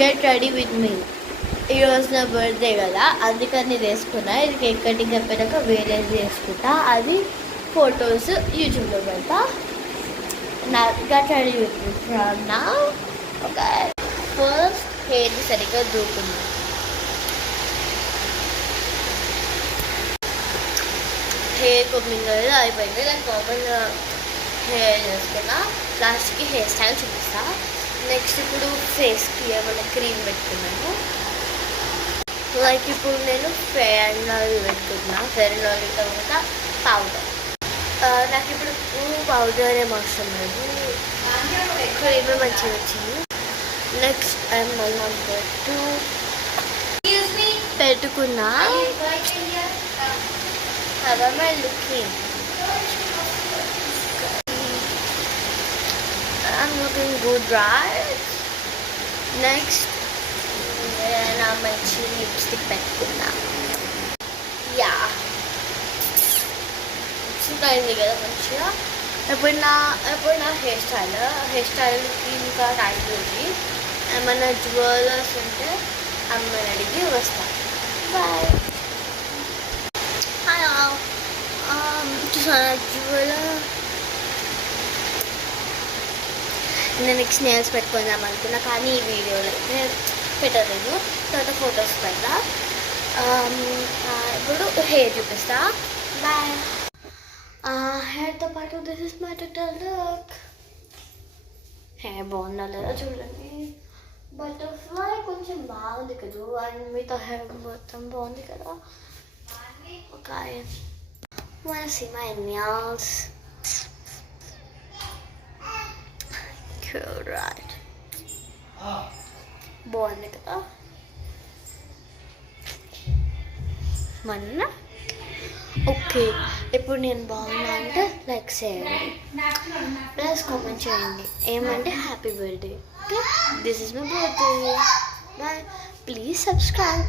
Get ready with me. ఈరోజు నా బర్త్డే కదా, అందుకని వేసుకున్నా. ఇది కేక్ కటింగ్ అయిపోయాక వేరేది వేసుకుంటా, అది ఫొటోస్ యూట్యూబ్లో పెడతా. నా get ready with me from now. Okay, first హెయిర్ని సరిగ్గా దూకున్నాను. హెయిర్ కొమ్మింగ్ అనేది అయిపోయింది. దాని కామన్ హెయిర్ చేసుకున్నా. లాస్ట్కి హెయిర్ స్టైల్ చూపిస్తా. నెక్స్ట్ ఇప్పుడు ఫేస్కి ఏమైనా క్రీమ్ పెట్టుకున్నాను. లైక్ ఇప్పుడు నేను ఫెయిర్ అండ్ లవ్లీ పెట్టుకున్నా. ఫెయిర్ అండ్ లవ్లీ తర్వాత పౌడర్. నాకు ఇప్పుడు పౌడర్ ఏం అవసరం లేదు, క్రీమే మంచిగా వచ్చింది. నెక్స్ట్ ఐఎమ్ పెట్టుకున్నా. How am I looking? I'm looking good, right? Next, na manchi lipstick పెట్టుకున్నా. Yeah. Lipstick అయింది కదా మంచిగా. ఇప్పుడు నా హెయిర్ స్టైల్కి ఇంకా టైం ఉంది. ఏమన్నా జ్యువెలర్స్ ఉంటే అమ్మని అడిగి వస్తాను. బాయ్. చూసాను జ్యువెలర్. నేను నెక్స్ట్ నేల్స్ పెట్టుకుందాం అనుకున్నా, కానీ ఈ వీడియోలో అయితే పెట్టలేదు. తర్వాత ఫొటోస్ పెడతా. ఇప్పుడు హెయిర్ చూపిస్తా. బాయ్. హెయిర్తో పాటు this is my total look. Hair బాగుందా లేదా చూడండి. బటర్ఫ్లై కొంచెం బాగుంది కదా, అండ్ మిగతా హెయిర్ మొత్తం బాగుంది కదా. Okay, wanna see my nails? Cool, right? బాగుంది కదా మొన్న. ఓకే, ఇప్పుడు నేను బాగున్నా అంటే లైక్ చేయండి, ప్లస్ కామెంట్ చేయండి ఏమంటే happy birthday. Okay, this is my birthday. Bye. Please subscribe.